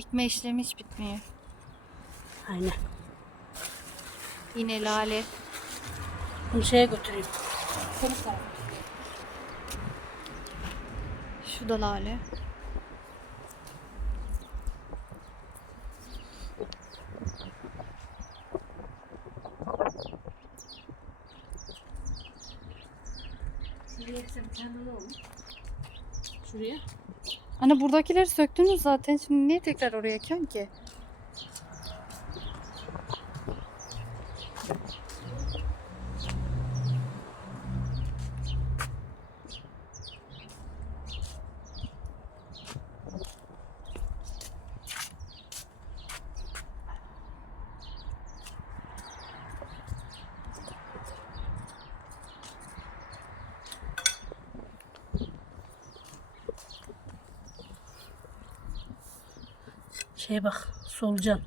Ekme işlemi hiç bitmiyor. Aynen. Yine lale. Bunu şeye götüreyim. Şu da lale. Şuraya olur? Şuraya. Anne buradakileri söktünüz zaten. Şimdi niye tekrar oraya ekiyorsun ki? Şeye bak. Solucan.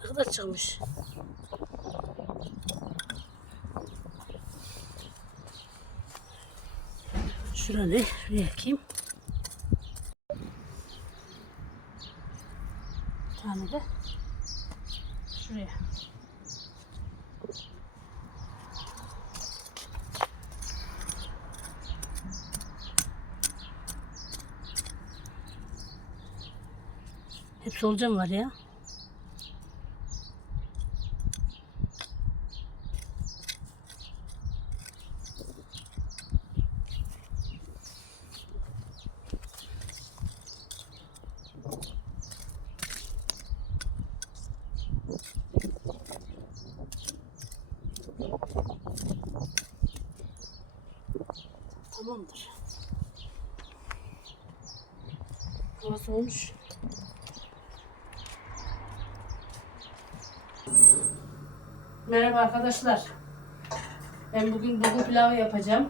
Ne kadar çıkmış. Şura ne? Şuraya ekeyim. Bir tane de şuraya. Hep solucan var ya. Tamamdır. Havası olmuş. Merhaba arkadaşlar. Ben bugün bulgur pilavı yapacağım.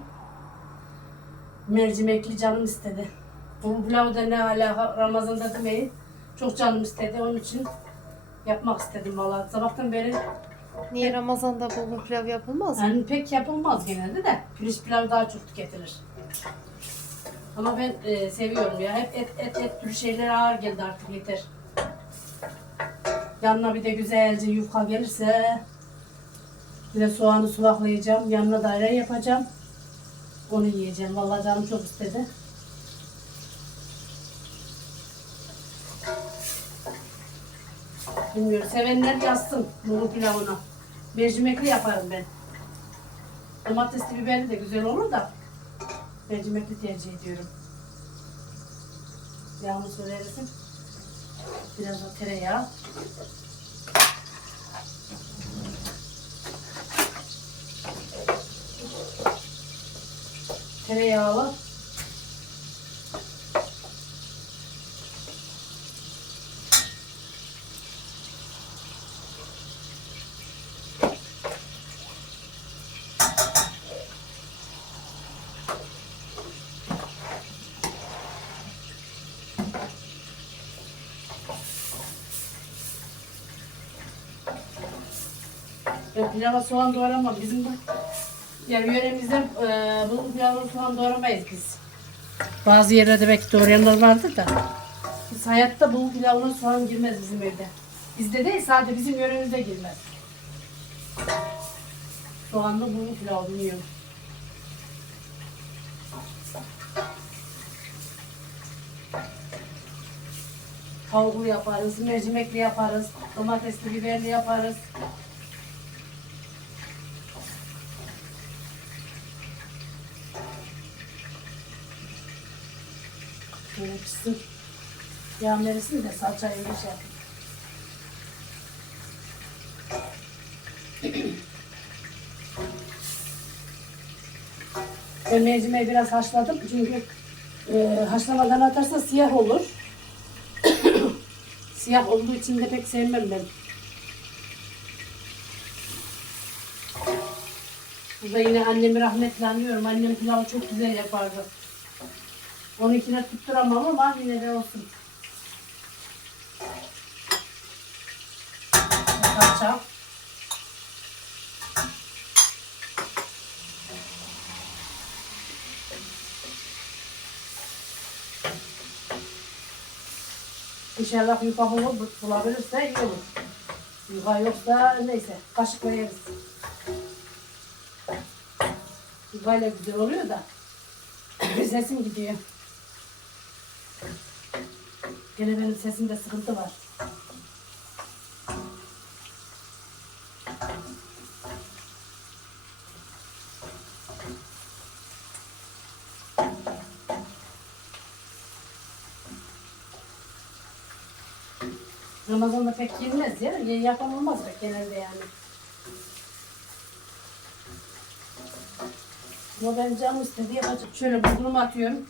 Mercimekli canım istedi. Bulgur pilavı da ne alaka Ramazan'da demeyin. Çok canım istedi. Onun için yapmak istedim valla. Sabahtan beri Niye Ramazan'da bulgur pilav yapılmaz mı? yani pek yapılmaz genelde de. Pirinç pilavı daha çok tüketilir. Ama ben e, seviyorum ya. Hep et et et türü şeyler ağır geldi artık yeter. Yanına bir de güzelce yufka gelirse bir de soğanı sulaklayacağım. Yanına da ayran yapacağım. Onu yiyeceğim. Vallahi canım çok istedi. Bilmiyorum. Sevenler yazsın bulgur pilavını. Mercimekli yaparım ben. Domatesli biberli de güzel olur da mercimekli tercih ediyorum. Yağını söylerim. Biraz da tereyağı. Tereyağlı. Ya pilava soğan doğramam. Bizim bu yani yöremizde e, bulgur soğan doğramayız biz. Bazı yerlerde belki doğrayanlar vardır da. Biz hayatta bulgur pilavına soğan girmez bizim evde. Bizde değil sadece bizim yöremizde girmez. Soğanlı bulgur pilavı bilmiyorum. Tavuklu yaparız, mercimekli yaparız, domatesli biberli yaparız. Şöyle pişsin. Yağ verirsin de salçayı öyle şey yapayım. Ben mercimeği biraz haşladım çünkü e, haşlamadan atarsa siyah olur. siyah olduğu için de pek sevmem ben. Burada yine annemi rahmetle anıyorum. Annem pilavı çok güzel yapardı. Onunkine tutturamam ama yine de olsun. salça. İnşallah yuva bulur, bulabilirse iyi olur. Yuva yoksa neyse kaşıkla yeriz. Yuvayla güzel oluyor da sesim gidiyor. Gene benim sesimde sıkıntı var. Ramazan'da pek yenmez ya. Yapan olmaz pek genelde yani. Ama ben canım istedi yapacak. Şöyle bulgurumu atıyorum.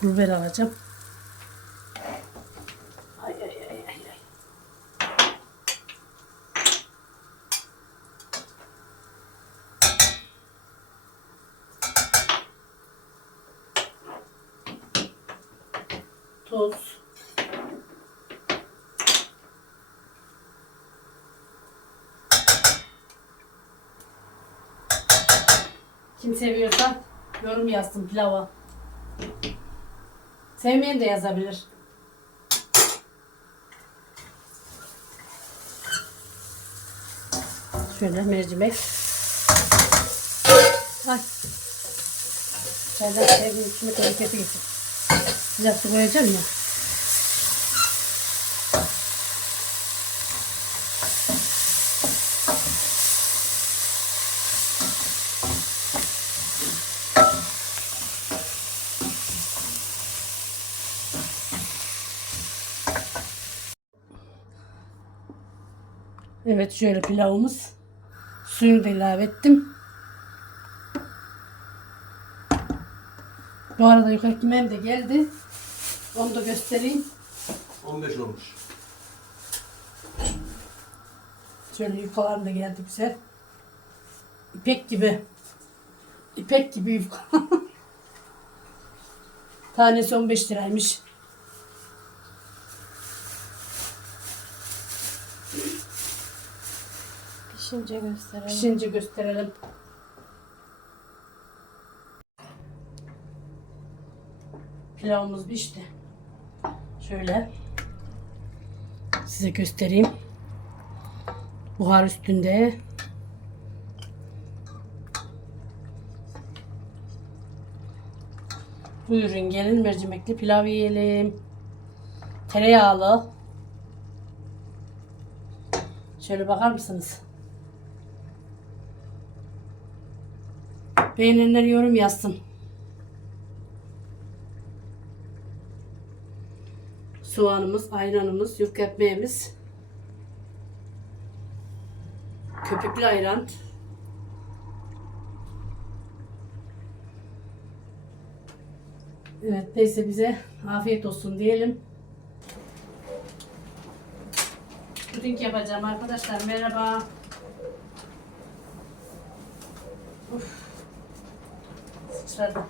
Pul biber alacağım. Kim seviyorsa yorum yazsın pilava. Sevmeyen de yazabilir. Şöyle mercimek. Ay. Çaydan sevdiğim içine hareketi getir. Sıcak koyacağım ya. Evet şöyle pilavımız. Suyunu da ilave ettim. Bu arada yukarı ekmeğim de geldi. Onu da göstereyim. 15 olmuş. Şöyle yukalarım da geldi güzel. İpek gibi. İpek gibi yufka. Tanesi 15 liraymış. Pişince gösterelim. Pişince gösterelim. Pilavımız pişti. Şöyle size göstereyim. Buhar üstünde. Buyurun gelin mercimekli pilav yiyelim. Tereyağlı. Şöyle bakar mısınız? Beğenenler yorum yazsın. Soğanımız, ayranımız, yufka ekmeğimiz. Köpüklü ayran. Evet neyse bize afiyet olsun diyelim. Puding yapacağım arkadaşlar. Merhaba. Sıçradı.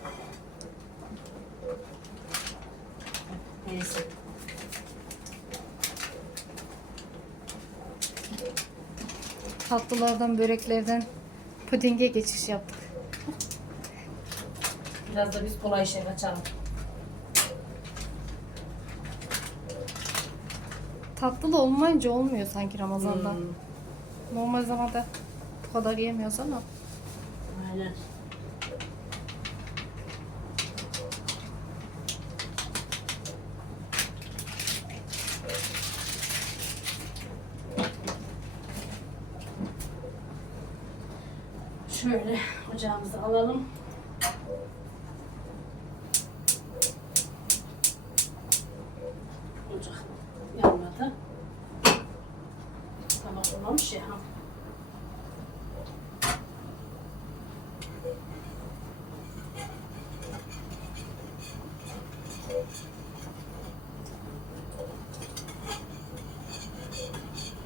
Neyse. Tatlılardan, böreklerden pudinge geçiş yaptık. Biraz da biz kolay şey açalım. Tatlılı olmayınca olmuyor sanki Ramazan'da. Hmm, Normal zamanda bu kadar yemiyoruz ama. aynen. Şöyle ocağımızı alalım. Ocak yanmadı. Tamam olmamış ya.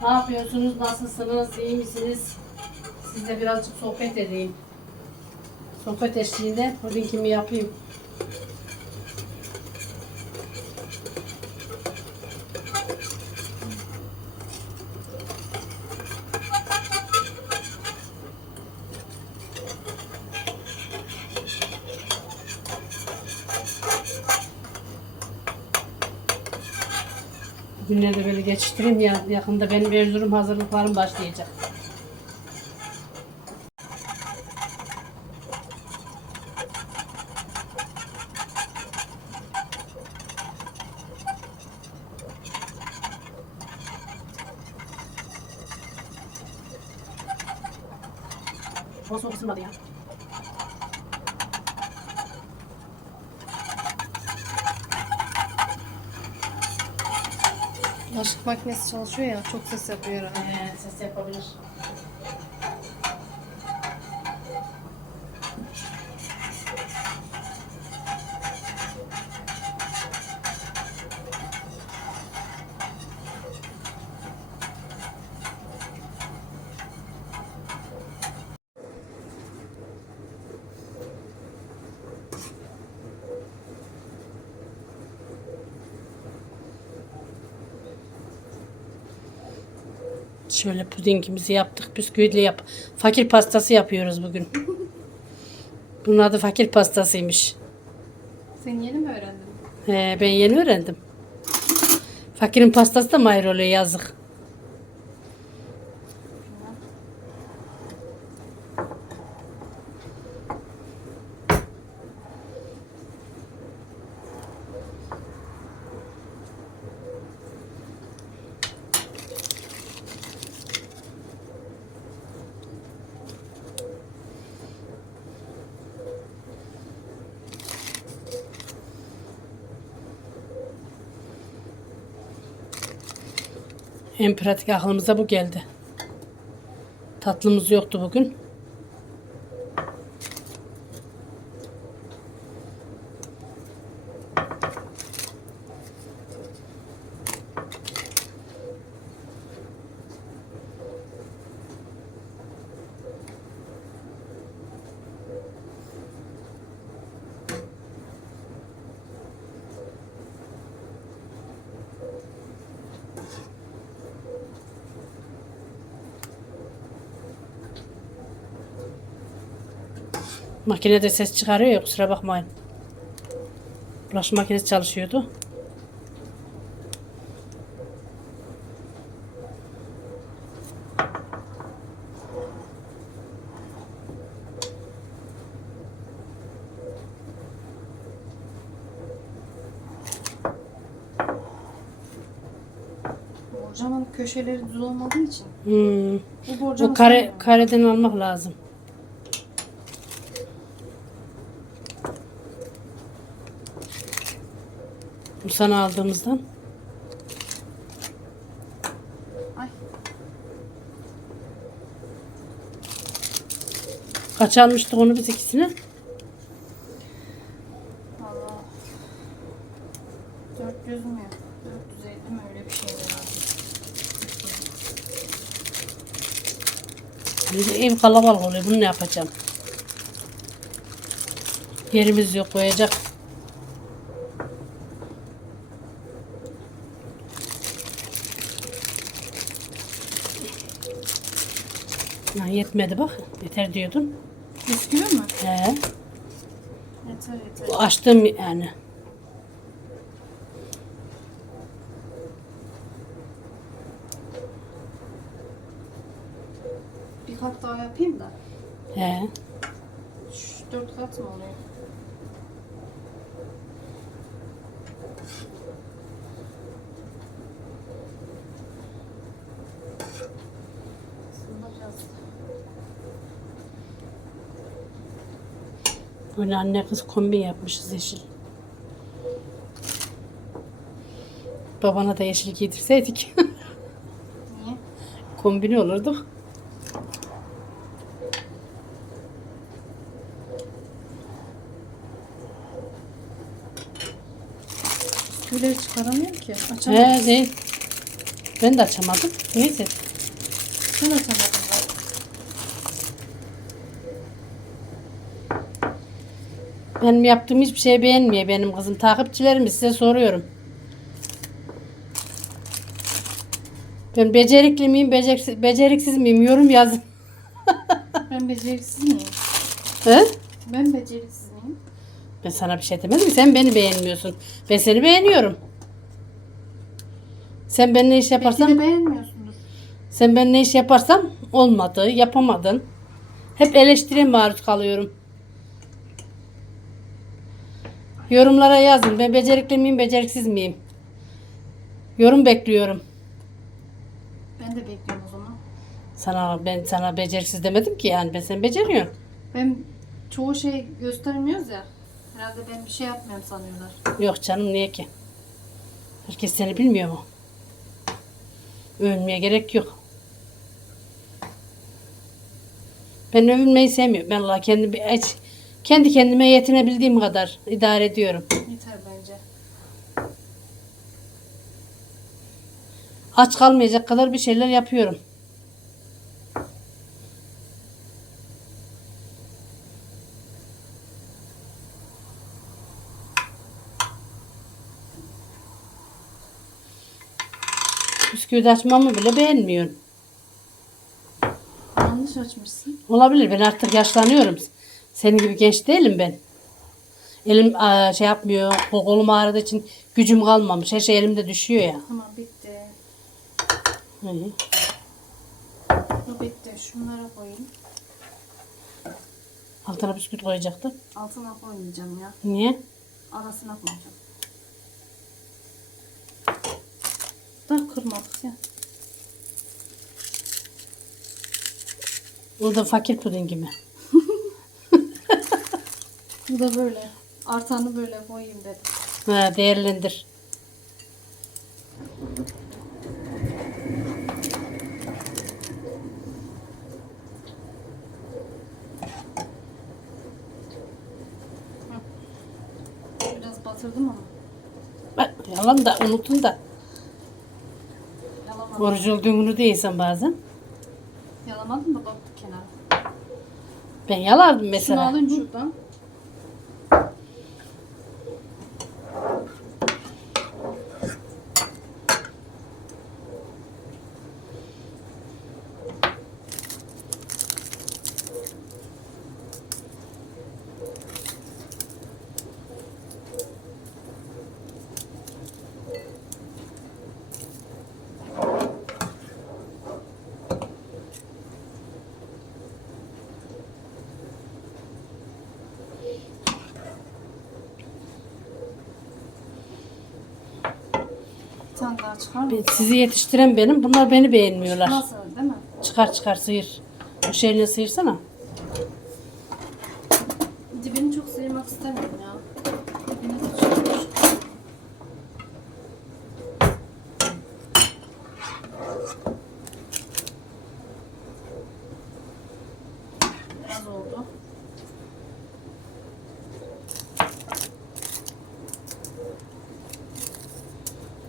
Ne yapıyorsunuz? Nasılsınız? İyi misiniz? Sizle birazcık sohbet edeyim. Sohbet eşliğinde pudingimi yapayım. Günleri böyle geçiştireyim ya yakında benim Erzurum hazırlıklarım başlayacak. Bulaşık makinesi çalışıyor ya çok ses yapıyor herhalde. Ses yapabilir. Şöyle pudingimizi yaptık. Bisküvitli yap. Fakir pastası yapıyoruz bugün. Bunun adı fakir pastasıymış. Sen yeni mi öğrendin? He, ben yeni öğrendim. Fakirin pastası da mı ayrı oluyor yazık. En pratik aklımıza bu geldi. Tatlımız yoktu bugün. Makinede ses çıkarıyor ya kusura bakmayın. Bulaşık makinesi çalışıyordu. Borcamın köşeleri düz olmadığı için. Hmm. Bu borcamı Bu kare, kareden almak lazım. Bu sana aldığımızdan. Ay. Kaç almıştık onu biz ikisini? Allah. 400 mü? 450 mi öyle bir şey herhalde. Ev kalabalık oluyor. Bunu ne yapacağım? Yerimiz yok koyacak. Ha, yetmedi bak. Yeter diyordun. Bisküvi mi? He. Yeter yeter. Açtım yani. Bir kat daha yapayım da. He. Şu 4 kat mı oluyor? Aslında biraz Böyle anne kız kombin yapmışız yeşil. Babana da yeşil giydirseydik. Niye? Kombini olurduk. Bisküvileri çıkaramıyorum ki. Açamadım. He değil. Ben de açamadım. Neyse. Sen açamadın zaten. Benim yaptığım hiçbir şey beğenmiyor benim kızım. Takipçilerim size soruyorum. Ben becerikli miyim, beceriksiz, beceriksiz miyim? Yorum yazın. Ben beceriksiz miyim? He? Ben beceriksiz miyim? Ben sana bir şey demedim. Sen beni beğenmiyorsun. Ben seni beğeniyorum. Sen ben ne iş Belki yaparsam de beğenmiyorsundur. sen ben ne iş yaparsam olmadı, yapamadın. Hep eleştiriye maruz kalıyorum. Yorumlara yazın. Ben becerikli miyim, beceriksiz miyim? Yorum bekliyorum. Ben de bekliyorum o zaman. Sana ben sana beceriksiz demedim ki yani ben sen beceriyorsun. Ben çoğu şey göstermiyoruz ya. Herhalde ben bir şey yapmıyorum sanıyorlar. Yok canım niye ki? Herkes seni bilmiyor mu? Övünmeye gerek yok. Ben övünmeyi sevmiyorum. Ben Allah kendi hiç- kendi kendime yetinebildiğim kadar idare ediyorum. Yeter bence. Aç kalmayacak kadar bir şeyler yapıyorum. Bisküvi açmamı bile beğenmiyorsun. Yanlış açmışsın. Olabilir. Ben artık yaşlanıyorum. Senin gibi genç değilim ben. Elim aa, şey yapmıyor. Kolum ağrıdığı için gücüm kalmamış. Her şey elimde düşüyor ya. Tamam bitti. Hı. Bu bitti. Şunlara koyayım. Altına bisküvit koyacaktım. Altına koymayacağım ya. Niye? Arasına koyacağım. Da kırmadık ya. O da fakir pudingi mi? Bu da böyle. Artanı böyle koyayım dedim. Ha, değerlendir. Biraz batırdım ama. Bak, yalan da unuttun da. Yalamadım. Oruç olduğunu değilsen bazen. Yalamadım da bak kenara. Ben yalardım Şunu mesela. alayım şuradan. Tane daha çıkar mı? Ben- Sizi yetiştiren benim. Bunlar beni beğenmiyorlar. Nasıl değil mi? Çıkar çıkar sıyır. Bu şeyle sıyırsana.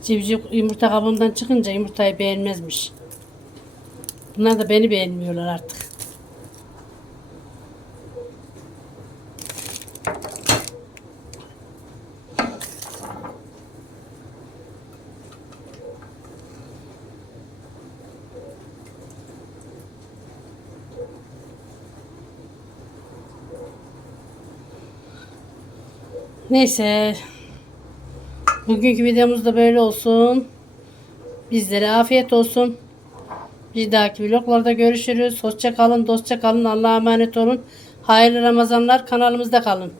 Civciv yumurta kabından çıkınca yumurtayı beğenmezmiş. Bunlar da beni beğenmiyorlar artık. Neyse. Bugünkü videomuz da böyle olsun. Bizlere afiyet olsun. Bir dahaki vloglarda görüşürüz. Hoşça kalın, dostça kalın. Allah'a emanet olun. Hayırlı Ramazanlar. Kanalımızda kalın.